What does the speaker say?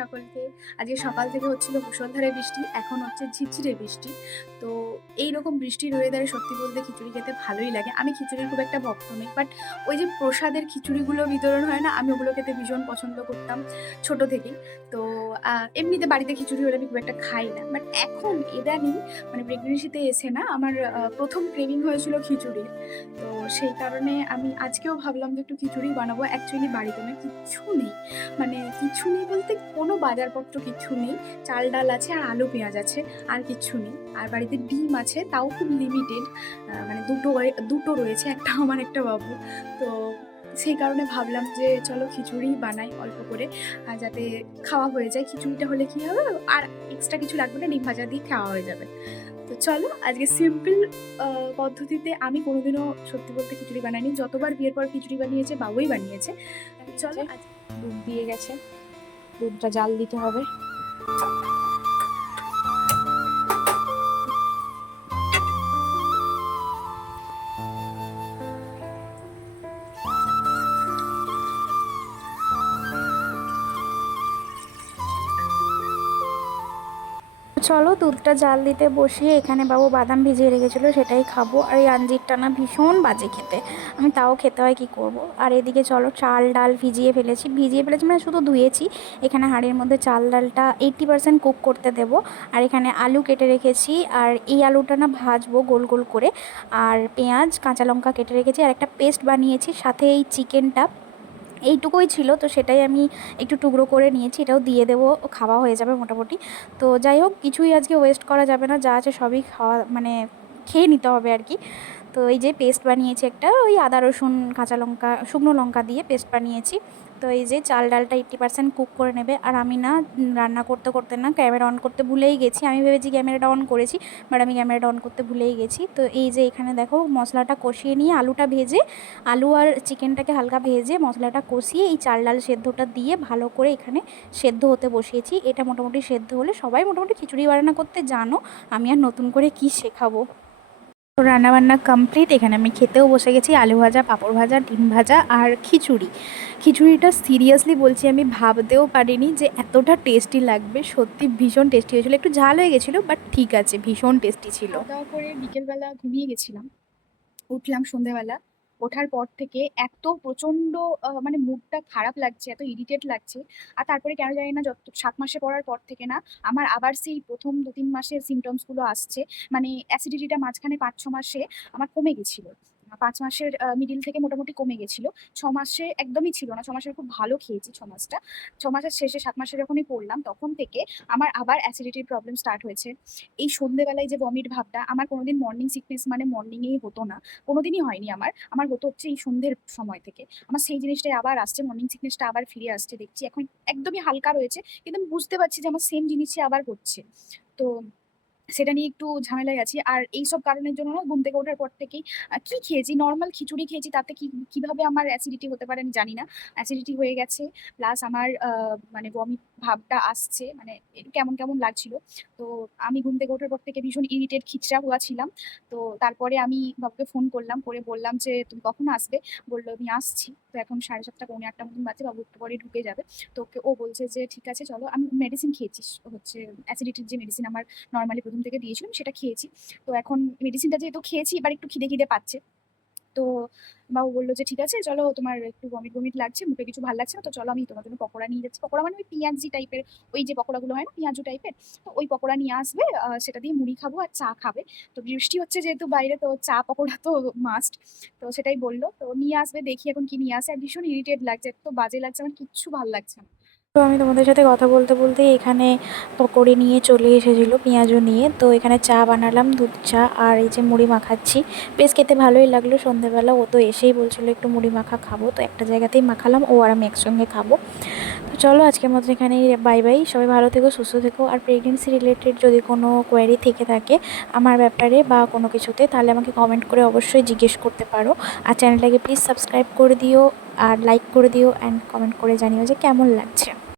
সকলকে। আজকে সকাল থেকে হচ্ছিল মুষলধারে বৃষ্টি, এখন হচ্ছে ঝিরঝিরে বৃষ্টি। তো এই রকম বৃষ্টির ওয়েদারে সত্যি বলতে খিচুড়ি খেতে ভালোই লাগে। আমি খিচুড়ির খুব একটা ভক্ত নই বাট ওই যে প্রসাদের খিচুড়িগুলো বিতরণ হয় না, আমি ওগুলো খেতে ভীষণ পছন্দ করতাম ছোট থেকেই। তো এমনিতে বাড়িতে খিচুড়ি হলে আমি খুব একটা খাই না। বাট এখন ইদানিং মানে প্রেগনেন্সিতে এসে না আমার প্রথম ক্রেভিং হয়েছিল খিচুড়ির। তো সেই কারণে আমি আজকেও ভাবলাম যে একটু খিচুড়ি বানাবো। অ্যাকচুয়ালি বাড়িতে না কিচ্ছু নেই। মানে কিছু নেই বলতে কোনো বাজারপত্র কিছু নেই। চাল ডাল আছে আর আলু পেঁয়াজ আছে আর কিচ্ছু নেই। আর বাড়িতে ডিম আছে তাও খুব লিমিটেড মানে দুটো দুটো রয়েছে একটা আমার একটা বাবু তো সেই কারণে ভাবলাম যে চলো খিচুড়ি বানাই অল্প করে আর যাতে খাওয়া হয়ে যায়। খিচুড়িটা হলে কী হবে? আর এক্সট্রা কিছু লাগবে না ডিম ভাজা দিয়ে খাওয়া হয়ে যাবে। তো চলো আজকে সিম্পল পদ্ধতিতে আমি কোনোদিনও সত্যি বলতে খিচুড়ি বানাইনি। যতবার বিয়ের পর খিচুড়ি বানিয়েছে বাবুই বানিয়েছে। চলো আজ দুধ দিয়ে গেছে। দুধটা জাল দিতে হবে। চলো দুধটা জাল দিতে বসিয়ে এখানে বাবু বাদাম ভিজিয়ে রেখেছিলো, সেটাই খাব। আর এই আঞ্জিরটা না ভীষণ বাজে খেতে। আমি তাও খেতে হয় কি করব? আর এদিকে চলো চাল ডাল ভিজিয়ে ফেলেছি। ভিজিয়ে ফেলেছি মানে শুধু ধুয়েছি। এখানে হাঁড়ির মধ্যে চাল ডালটা এইট্টি পার্সেন্ট কুক করতে দেবো। আর এখানে আলু কেটে রেখেছি। আর এই আলুটা না ভাজবো গোল গোল করে। আর পেঁয়াজ, কাঁচা লঙ্কা কেটে রেখেছি। আর একটা পেস্ট বানিয়েছি। সাথে এই চিকেনটা এইটুকুই ছিল, তো সেটাই আমি একটু টুকরো করে নিয়েছি, এটাও দিয়ে দেবো, খাওয়া হয়ে যাবে মোটামুটি। তো যাই হোক, কিছুই আজকে ওয়েস্ট করা যাবে না, যা আছে সবই খাওয়া মানে খেয়ে নিতে হবে আর কি। তো এই যে পেস্ট বানিয়েছি একটা, ওই আদা রসুন, কাঁচা লঙ্কা, শুকনো লঙ্কা দিয়ে পেস্ট বানিয়েছি। তো এই যে চাল ডালটা এইট্টি পার্সেন্ট কুক করে নেবে। আর আমি না রান্না করতে করতে না ক্যামেরা অন করতে ভুলেই গেছি। আমি ভেবেছি ক্যামেরাটা অন করেছি বাট আমি ক্যামেরাটা অন করতে ভুলেই গেছি। তো এই যে এখানে দেখো মশলাটা কষিয়ে নিয়ে আলুটা ভেজে, আলু আর চিকেনটাকে হালকা ভেজে মশলাটা কষিয়ে এই চাল ডাল সেদ্ধটা দিয়ে ভালো করে এখানে সেদ্ধ হতে বসিয়েছি। এটা মোটামুটি সেদ্ধ হলে সবাই মোটামুটি খিচুড়ি রান্না করতে জানো, আমি আর নতুন করে কি শেখাবো? তো রান্নাবান্না কমপ্লিট এখানে আমি খেতেও বসে গেছি, আলু ভাজা, পাঁপড় ভাজা, ডিম ভাজা আর খিচুড়ি। খিচুড়িটা সিরিয়াসলি বলছি আমি ভাবতেও পারিনি যে এতটা টেস্টি লাগবে। সত্যি ভীষণ টেস্টি হয়েছিল। একটু ঝাল হয়ে গেছিল বাট ঠিক আছে, ভীষণ টেস্টি ছিল। করে বিকেলবেলা ঘুমিয়ে গেছিলাম। উঠলাম সন্ধেবেলা ওঠার পর থেকে এত প্রচণ্ড মানে মুডটা খারাপ লাগছে, এত ইরিটেট লাগছে। আর তারপরে কেন জানি না যত, সাত মাসে পড়ার পর থেকে না, আমার আবার সেই প্রথম দু তিন মাসের সিমটমসগুলো আসছে। মানে অ্যাসিডিটিটা মাঝখানে পাঁচ ছ মাসে আমার কমে গেছিল। পাঁচ মাসের মিডিল থেকে মোটামুটি কমে গেছিল। ছ মাসে একদমই ছিল না। ছ মাসের খুব ভালো খেয়েছি ছ মাসটা। ছ মাসের শেষে সাত মাসে যখনই পড়লাম, তখন থেকে আমার আবার অ্যাসিডিটির প্রবলেম স্টার্ট হয়েছে। এই সন্ধেবেলায় যে ভমিট ভাবটা, আমার কোনোদিন মর্নিং সিকনেস মানে মর্নিংয়েই হতো না। কোনোদিনই হয়নি আমার। আমার হতো হচ্ছে এই সন্ধ্যের সময় থেকে। আমার সেই জিনিসটাই আবার আসছে মর্নিং সিকনেসটা আবার ফিরে আসছে, দেখছি। এখন একদমই হালকা রয়েছে, কিন্তু আমি বুঝতে পারছি যে আমার সেম জিনিসই আবার হচ্ছে। তো সেটা নিয়ে একটু ঝামেলায় আছি। আর এই সব কারণের জন্য না ঘুম থেকে ওঠার পর থেকেই কি খেয়েছি? নর্মাল খিচুড়ি খেয়েছি, তাতে কি, কীভাবে আমার অ্যাসিডিটি হতে পারে আমি জানি না। অ্যাসিডিটি হয়ে গেছে প্লাস আমার মানে বমি ভাবটা আসছে মানে কেমন কেমন লাগছিল। তো আমি ঘুম থেকে ওঠার পর থেকে ভীষণ ইরিটেট খিচড়া হওয়া ছিলাম তো তারপরে আমি বাবুকে ফোন করলাম, করে বললাম যে, তুমি কখন আসবে? বলল, আমি আসছি। তো এখন সাড়ে সাতটা, পৌনে আটটা মতন বাজে, বাবু একটু পরে ঢুকে যাবে। তো ও বলছে যে, ঠিক আছে, চলো, আমি মেডিসিন খেয়েছি। হচ্ছে অ্যাসিডিটির যে মেডিসিন আমার নর্মালি প্রথম থেকে দিয়েছিলাম, সেটা খেয়েছি। তো এখন মেডিসিনটা যেহেতু খেয়েছি, এবার একটু খিদে খিদে পাচ্ছে। তো বাবু বলল যে, ঠিক আছে, চলো তোমার একটু বমিট বমিট লাগছে, মুখে কিছু ভালো লাগছে না, তো চলো আমি তোমার জন্য পকোড়া নিয়ে যাচ্ছি। পকোড়া মানে ওই পেঁয়াজি টাইপের ওই যে পকোড়াগুলো হয় না, পেঁয়াজু টাইপের তো ওই পকোড়া নিয়ে আসবে সেটা দিয়ে মুড়ি খাব আর চা খাবে। তো বৃষ্টি হচ্ছে যেহেতু বাইরে, তো চা পকোড়া তো মাস্ট তো সেটাই বলল। তো নিয়ে আসবে, দেখি এখন কি নিয়ে আসে। আর ভীষণ ইরিটেট লাগছে, এত বাজে লাগছে, আমার কিচ্ছু ভালো লাগছে না। তো আমি তোমাদের সাথে কথা বলতে বলতে এখানে পকোড়ি নিয়ে চলে এসেছিল, পেঁয়াজও নিয়ে। তো এখানে চা বানালাম, দুধ চা আর এই যে মুড়ি মাখাচ্ছি। বেশ খেতে ভালোই লাগল, সন্ধেবেলা ও তো এসেই বলছিলো একটু মুড়ি মাখা খাব। তো একটা জায়গাতেই মাখালাম, ও আর আমি একসঙ্গে খাব। চলো, আজকের মতো এখানে বাই বাই সবাই ভালো থেকো, সুস্থ থেকো। আর প্রেগনেন্সি রিলেটেড যদি কোনো কোয়ারি থেকে থাকে আমার ব্যাপারে বা কোনো কিছুতে, তাহলে আমাকে কমেন্ট করে অবশ্যই জিজ্ঞেস করতে পারো। আর চ্যানেলটাকে প্লিজ সাবস্ক্রাইব করে দিও, আর লাইক করে দিও অ্যান্ড কমেন্ট করে জানিও যে কেমন লাগছে।